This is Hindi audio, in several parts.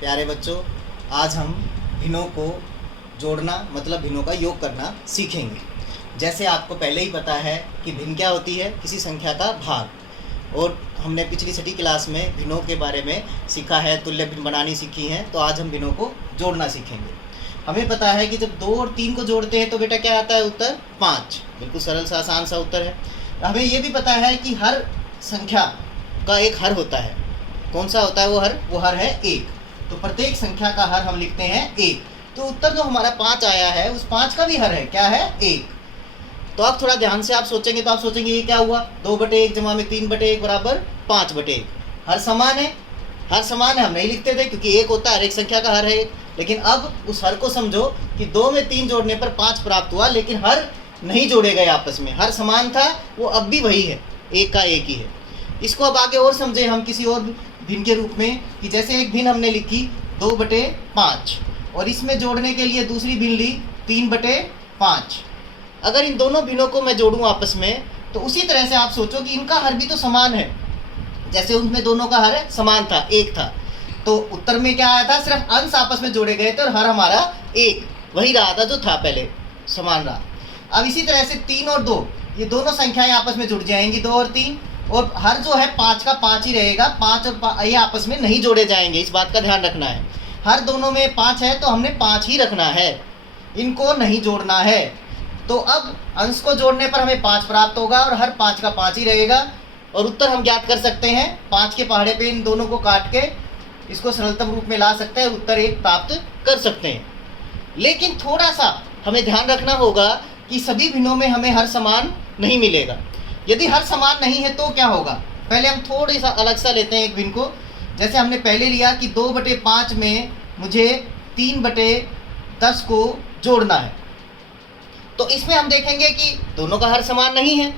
प्यारे बच्चों, आज हम भिन्नों को जोड़ना मतलब भिन्नों का योग करना सीखेंगे। जैसे आपको पहले ही पता है कि भिन्न क्या होती है, किसी संख्या का भाग। और हमने पिछली छठी क्लास में भिन्नों के बारे में सीखा है, तुल्य भिन्न बनानी सीखी हैं। तो आज हम भिन्नों को जोड़ना सीखेंगे। हमें पता है कि जब 2 और 3 को जोड़ते हैं तो बेटा क्या आता है उत्तर 5। बिल्कुल सरल सा आसान सा उत्तर है। हमें ये भी पता है कि हर संख्या का एक हर होता है। कौन सा होता है वो हर है 1। तो प्रत्येक संख्या का हर हम लिखते हैं 1। तो उत्तर जो हमारा 5 आया है उस 5 का भी हर है, क्या है 1। तो अब थोड़ा ध्यान से आप सोचेंगे तो आप सोचेंगे ये क्या हुआ, 2/1 जमा में 3/1 बराबर 5/1। हर समान है, हर समान है हम नहीं लिखते थे क्योंकि 1 होता है, हर एक संख्या का हर है 1। लेकिन अब उस हर को समझो कि 2 में 3 जोड़ने पर 5 प्राप्त हुआ, लेकिन हर नहीं जोड़े गए आपस में। हर समान था, वो अब भी वही है, 1 का 1 ही है। इसको अब आगे और समझे हम किसी और भिन्न के रूप में, कि जैसे एक भिन्न हमने लिखी 2/5 और इसमें जोड़ने के लिए दूसरी भिन्न ली 3/5। अगर इन दोनों भिन्नों को मैं जोड़ूं आपस में तो उसी तरह से आप सोचो कि इनका हर भी तो समान है। जैसे उनमें दोनों का हर समान था, 1 था, तो उत्तर में क्या आया था, सिर्फ अंश आपस में जोड़े गए थे और हर हमारा 1 वही रहा था जो था पहले, समान रहा। अब इसी तरह से 3 और 2 ये दोनों संख्याएं आपस में जुड़ जाएंगी, 2 और 3, और हर जो है 5 का 5 ही रहेगा। 5 और ये आपस में नहीं जोड़े जाएंगे, इस बात का ध्यान रखना है। हर दोनों में 5 है तो हमने 5 ही रखना है, इनको नहीं जोड़ना है। तो अब अंश को जोड़ने पर हमें 5 प्राप्त होगा और हर 5 का 5 ही रहेगा। और उत्तर हम ज्ञात कर सकते हैं, 5 के पहाड़े पे इन दोनों को काट के इसको सरलतम रूप में ला सकते हैं, उत्तर 1 प्राप्त कर सकते हैं। लेकिन थोड़ा सा हमें ध्यान रखना होगा कि सभी भिन्नों में हमें हर समान नहीं मिलेगा। यदि हर समान नहीं है तो क्या होगा, पहले हम थोड़ी सा अलग सा लेते हैं एक भिन्न को। जैसे हमने पहले लिया कि 2/5 में मुझे 3/10 को जोड़ना है, तो इसमें हम देखेंगे कि दोनों का हर समान नहीं है।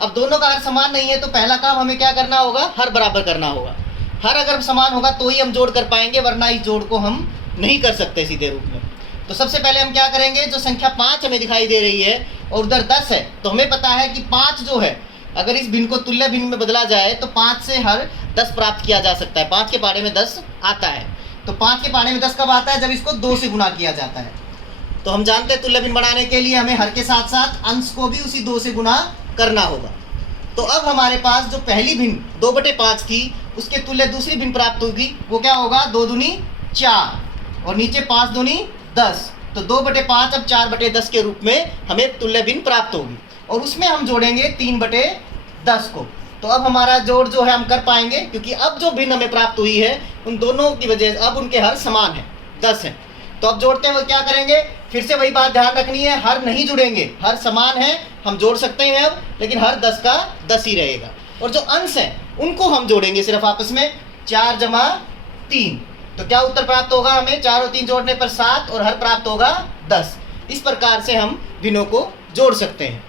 अब दोनों का हर समान नहीं है तो पहला काम हमें क्या करना होगा, हर बराबर करना होगा। हर अगर समान होगा तो ही हम जोड़ कर पाएंगे, वरना इस जोड़ को हम नहीं कर सकते सीधे रूप में। तो सबसे पहले हम क्या करेंगे, जो संख्या 5 हमें दिखाई दे रही है और उधर 10 है, तो हमें पता है कि 5 जो है अगर इस भिन्न को तुल्य भिन्न में बदला जाए तो 5 से हर 10 प्राप्त किया जा सकता है। 5 के पहाड़े में 10 आता है। तो 5 के पहाड़े में 10 कब आता है, जब इसको 2 से गुना किया जाता है। तो हम जानते हैं तुल्य भिन्न बनाने के लिए हमें हर के साथ साथ अंश को भी उसी 2 से गुना करना होगा। तो अब हमारे पास जो पहली भिन्न 2/5 थी उसके तुल्य दूसरी भिन्न प्राप्त होगी। वो क्या होगा, 2 दूनी 4 और नीचे 5 दूनी 10। तो 2/5 अब 4/10 के रूप में हमें तुल्य भिन्न प्राप्त होगी और उसमें हम जोड़ेंगे 3/10 को। तो अब हमारा जोड़ जो है हम कर पाएंगे, क्योंकि अब जो भिन्न हमें प्राप्त हुई है उन दोनों की वजह से अब उनके हर समान है, 10 है। तो अब जोड़ते हुए क्या करेंगे, फिर से वही बात ध्यान रखनी है, हर नहीं जुड़ेंगे, हर समान है, हम जोड़ सकते हैं अब, लेकिन हर 10 का 10 ही रहेगा। और जो अंश है उनको हम जोड़ेंगे सिर्फ आपस में, 4 जमा 3। तो क्या उत्तर प्राप्त होगा हमें, 4 और 3 जोड़ने पर 7 और हर प्राप्त होगा 10। इस प्रकार से हम भिन्नों को जोड़ सकते हैं।